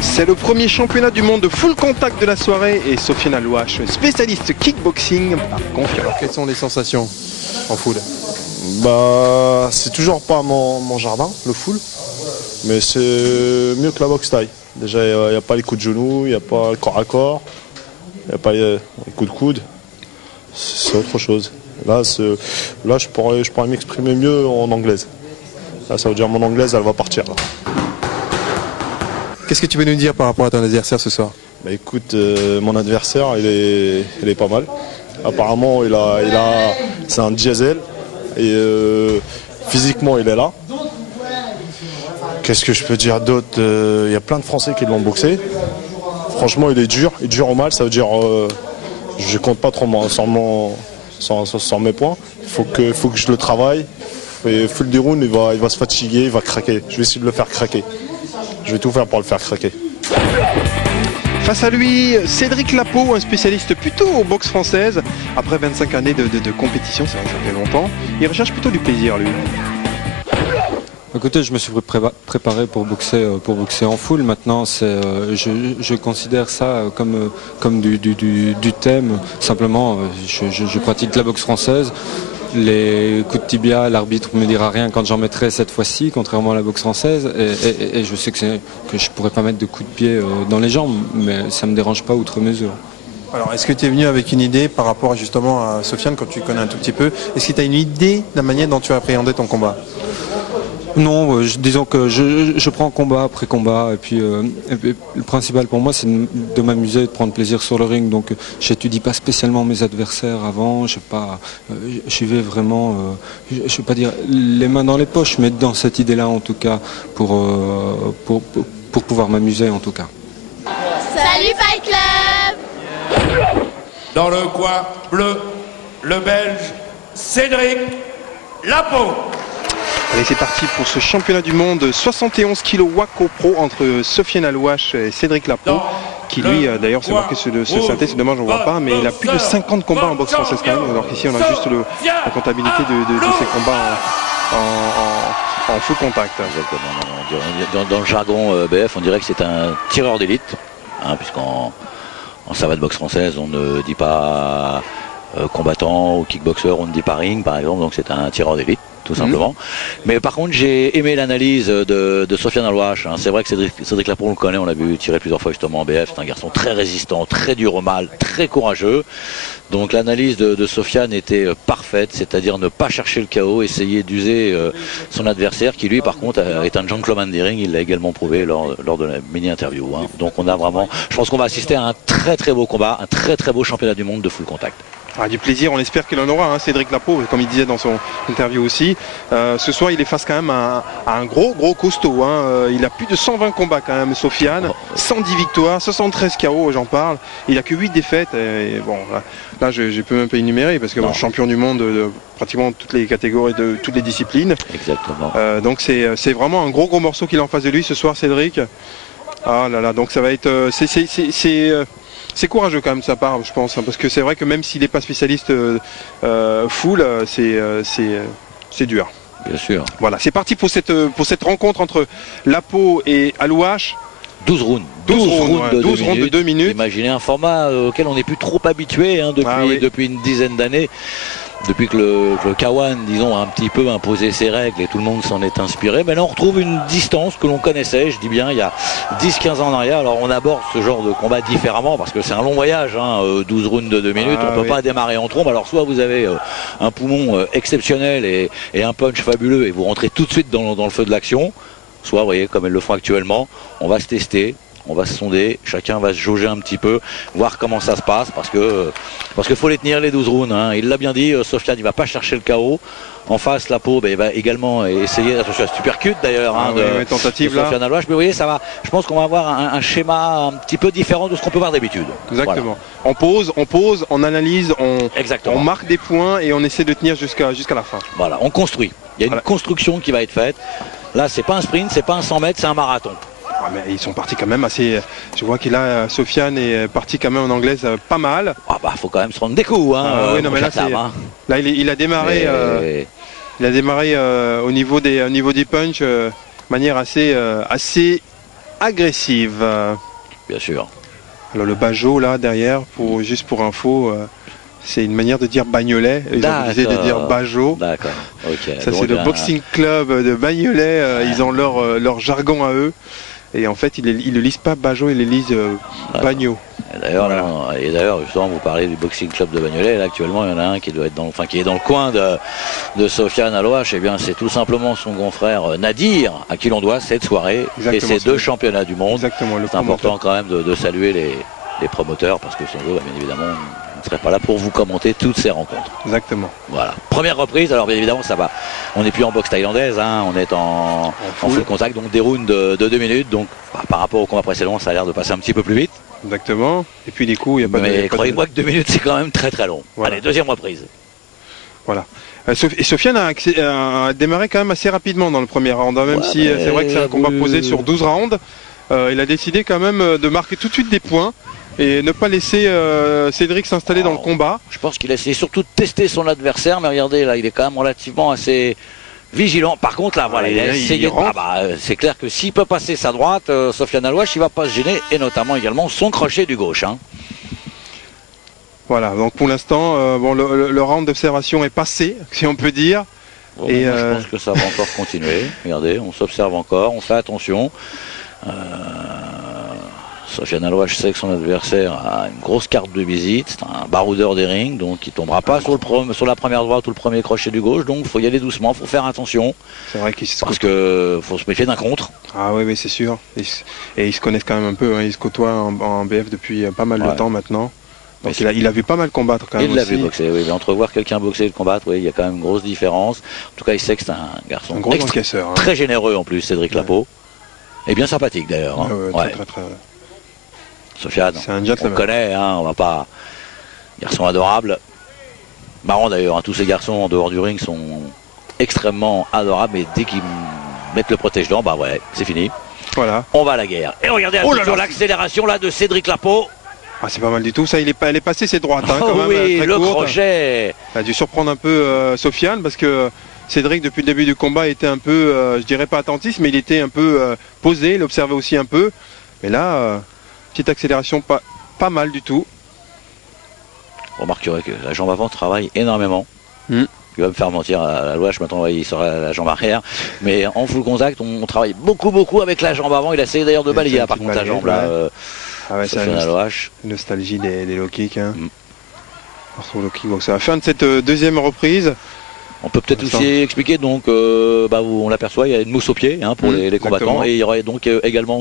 C'est le premier championnat du monde de full contact de la soirée et Sofiane Alouache, spécialiste kickboxing, a confié. Alors quelles sont les sensations en full? Bah, c'est toujours pas mon jardin, le full, mais c'est mieux que la boxe taille. Déjà, il n'y a pas les coups de genoux, il n'y a pas le corps à corps, il n'y a pas les coups de coude. C'est autre chose. Là, je pourrais m'exprimer mieux en anglaise. Là, ça veut dire mon anglaise, elle va partir. Là. Qu'est-ce que tu veux nous dire par rapport à ton adversaire ce soir? Bah, écoute, mon adversaire, il est pas mal. Apparemment, c'est un diesel et physiquement, il est là. Qu'est-ce que je peux dire d'autre? Il y a plein de Français qui l'ont boxé. Franchement, il est dur au mal. Ça veut dire, je compte pas trop sur mes points. Il faut que je le travaille. Et full des rounds, il va se fatiguer, il va craquer. Je vais essayer de le faire craquer. Je vais tout faire pour le faire craquer. Face à lui, Cédric Lapeau, un spécialiste plutôt aux boxe française. Après 25 années de compétition, ça fait longtemps. Il recherche plutôt du plaisir, lui. Écoutez, je me suis préparé pour boxer en full. Maintenant, je considère ça comme du thème. Simplement, je pratique la boxe française. Les coups de tibia, l'arbitre ne me dira rien quand j'en mettrai cette fois-ci, contrairement à la boxe française. Et je sais que je ne pourrais pas mettre de coups de pied dans les jambes, mais ça ne me dérange pas outre mesure. Alors, est-ce que tu es venu avec une idée par rapport justement à Sofiane, quand tu connais un tout petit peu? Est-ce que tu as une idée de la manière dont tu as appréhendé ton combat? Non, disons que je prends combat après combat et puis le principal pour moi c'est de m'amuser, de prendre plaisir sur le ring. Donc j'étudie pas spécialement mes adversaires avant, je vais vraiment, je vais pas dire les mains dans les poches, mais dans cette idée-là en tout cas pour pouvoir m'amuser en tout cas. Salut Fight Club! Dans le coin bleu, le Belge Cédric Lapeau. Allez, c'est parti pour ce championnat du monde 71 kg Waco Pro entre Sofiane Alouache et Cédric Lapeau, qui lui, d'ailleurs, c'est marqué sur ce synthé, c'est dommage, on ne voit pas, mais il a plus de 50 combats en boxe française quand même, alors qu'ici on a juste la comptabilité de ses combats en full contact. Exactement. Dans le jargon BF, on dirait que c'est un tireur d'élite, hein, puisqu'en savate boxe française, on ne dit pas combattant ou kickboxer, on ne dit pas ring, par exemple, donc c'est un tireur d'élite. Tout simplement. Mais par contre, j'ai aimé l'analyse de Sofiane Alouache. Hein. C'est vrai que Cédric Lapeau, on le connaît, on l'a vu tirer plusieurs fois justement en BF. C'est un garçon très résistant, très dur au mal, très courageux. Donc l'analyse de Sofiane était parfaite, c'est-à-dire ne pas chercher le chaos, essayer d'user son adversaire, qui lui, par contre, est un gentleman des rings. Il l'a également prouvé lors de la mini-interview. Hein. Donc on a vraiment, je pense qu'on va assister à un très très beau combat, un très très beau championnat du monde de full contact. Ah, du plaisir, on espère qu'il en aura, hein, Cédric Lapeau, comme il disait dans son interview aussi. Ce soir, il est face quand même à un gros costaud. Hein. Il a plus de 120 combats quand même, Sofiane. 110 victoires, 73 KO, j'en parle. Il a que 8 défaites. Et bon, là je peux même pas énumérer parce que bon, champion du monde de pratiquement toutes les catégories, de toutes les disciplines. Exactement. Donc c'est vraiment un gros morceau qu'il a en face de lui ce soir, Cédric. Ah là là, donc ça va être... C'est courageux quand même de sa part, je pense, hein, parce que c'est vrai que même s'il n'est pas spécialiste full, c'est dur. Bien sûr. Voilà, c'est parti pour cette rencontre entre Lapeau et Alouache. 12 rounds. 12 rounds de 2 minutes. Imaginez un format auquel on n'est plus trop habitué hein, depuis une dizaine d'années. Depuis que le K1, disons, a un petit peu imposé ses règles et tout le monde s'en est inspiré, mais là on retrouve une distance que l'on connaissait, je dis bien, il y a 10-15 ans en arrière. Alors on aborde ce genre de combat différemment parce que c'est un long voyage, hein, 12 rounds de 2 minutes, on ne peut pas démarrer en trombe. Alors soit vous avez un poumon exceptionnel et un punch fabuleux et vous rentrez tout de suite dans le feu de l'action, soit, vous voyez, comme elles le font actuellement, on va se tester. On va se sonder, chacun va se jauger un petit peu, voir comment ça se passe, parce qu'il faut les tenir les 12 rounds. Hein. Il l'a bien dit, Sofiane, il ne va pas chercher le chaos. En face, Lapeau, il va également essayer, attention à ce supercut d'ailleurs, de Sofiane Alouache. Mais vous voyez, ça va. Je pense qu'on va avoir un schéma un petit peu différent de ce qu'on peut voir d'habitude. Exactement. Voilà. On pose, on analyse, on marque des points et on essaie de tenir jusqu'à la fin. Voilà, on construit. Il y a une construction qui va être faite. Là, c'est pas un sprint, c'est pas un 100 mètres, c'est un marathon. Ah, mais ils sont partis quand même assez. Je vois qu'il a Sofiane est parti quand même en anglaise pas mal. Ah bah faut quand même se rendre des coups. Hein, oui, non, mais là, il a démarré. Il a démarré au niveau des punchs, manière assez agressive. Bien sûr. Alors le Bajo là derrière, juste pour info, c'est une manière de dire Bagnolet. Ils ont décidé de dire Bajo. D'accord. Ok. Ça c'est le boxing club de Bagnolet. Ils ont leur jargon à eux. Et en fait, ils ne lisent pas Bajo, ils les lisent Bagno. Et d'ailleurs, justement, vous parlez du boxing club de Bagnolet. Là, actuellement, il y en a un qui doit être qui est dans le coin de Sofiane Alouache. Eh bien, c'est tout simplement son confrère Nadir à qui l'on doit cette soirée. Exactement, et ces 2 championnats du monde. C'est important quand même de saluer les promoteurs parce que sans eux, bien évidemment, on ne serait pas là pour vous commenter toutes ces rencontres. Exactement. Voilà. Première reprise, alors bien évidemment ça va. On n'est plus en boxe thaïlandaise, hein, on est en full contact, donc des rounds de 2 minutes. Donc par rapport au combat précédent, ça a l'air de passer un petit peu plus vite. Exactement. Et puis les coups, il n'y a pas de. Mais croyez-moi que 2 minutes c'est quand même très très long. Voilà. Allez, deuxième reprise. Voilà. Et Sofiane a démarré quand même assez rapidement dans le premier round, hein, même si c'est vrai que c'est un combat posé sur 12 rounds. Il a décidé quand même de marquer tout de suite des points et ne pas laisser Cédric s'installer dans le combat. Je pense qu'il a essayé surtout de tester son adversaire, mais regardez là, il est quand même relativement assez vigilant. Par contre là, voilà, il a essayé. C'est clair que s'il peut passer sa droite, Sofiane Alouache, il va pas se gêner, et notamment également son crochet du gauche. Hein. Voilà, donc pour l'instant, le round d'observation est passé, si on peut dire. Bon, et je pense que ça va encore continuer. Regardez, on s'observe encore, on fait attention. Sofiane Alouache sait que son adversaire a une grosse carte de visite, c'est un baroudeur des rings, donc il ne tombera pas sur la première droite ou le premier crochet du gauche, donc il faut y aller doucement, il faut faire attention. C'est vrai parce qu'il faut se méfier d'un contre. Ah oui, c'est sûr. Et ils se connaissent quand même un peu, hein. Ils se côtoient en BF depuis pas mal de temps maintenant. Donc il a vu pas mal combattre quand même. Il l'a vu boxer, oui, mais entre voir quelqu'un boxer et le combattre, oui, il y a quand même une grosse différence. En tout cas, il sait que c'est un garçon gros encaisseur, hein. Très généreux en plus, Cédric Lapeau. Et bien sympathique d'ailleurs. Hein. Très. Sofiane, on connaît, hein, on va pas. Garçon adorable. Marrant d'ailleurs, hein, tous ces garçons en dehors du ring sont extrêmement adorables, mais dès qu'ils mettent le protège-dents, bah ouais, c'est fini. Voilà. On va à la guerre. Et regardez sur l'accélération là de Cédric Lapeau. Ah, c'est pas mal du tout, ça elle est passée ses droites hein, quand même, oui, très le courte. crochet. Il a dû surprendre un peu Sofiane parce que Cédric depuis le début du combat était un peu, je dirais pas attentif, mais il était un peu posé, il observait aussi un peu. Mais là, petite accélération pas mal du tout. Vous remarquerez que la jambe avant travaille énormément. Il va me faire mentir à la Louache, maintenant il sera à la jambe arrière. Mais en full contact, on travaille beaucoup avec la jambe avant. Il a essayé d'ailleurs de balayer par contre la jambe là. C'est la nostalgie des low kicks. Hein. C'est la fin de cette deuxième reprise. On peut peut-être aussi expliquer donc, on l'aperçoit, il y a une mousse au pied hein, pour les combattants et il y aurait donc également